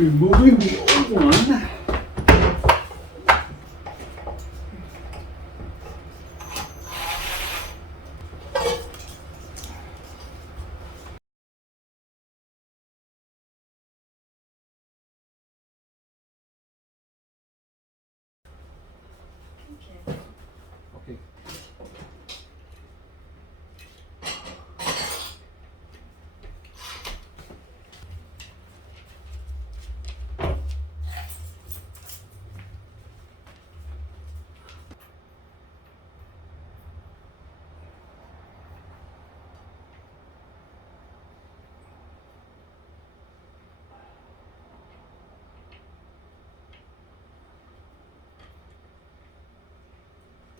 Removing the old one. Okay.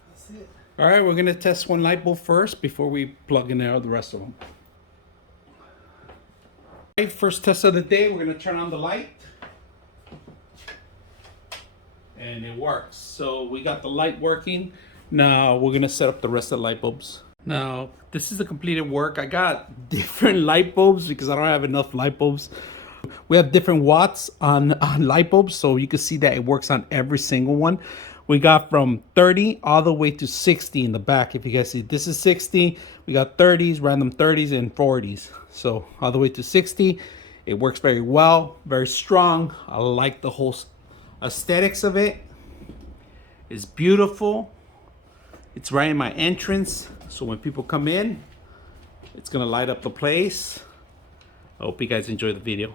That's it. All right, we're gonna test one light bulb first before we plug in the rest of them. All right, first test of the day, we're gonna turn on the light. And it works. So we got the light working. Now we're gonna set up the rest of the light bulbs. Now, this is the completed work. I got different light bulbs because I don't have enough light bulbs. We have different watts on light bulbs, so you can see that it works on every single one. We got from 30 all the way to 60 in the back. If you guys see, this is 60. We got 30s, random 30s, and 40s. So all the way to 60. It works very well, very strong. I like the whole aesthetics of it. It's beautiful. It's right in my entrance, so when people come in, it's gonna light up the place. I hope you guys enjoy the video.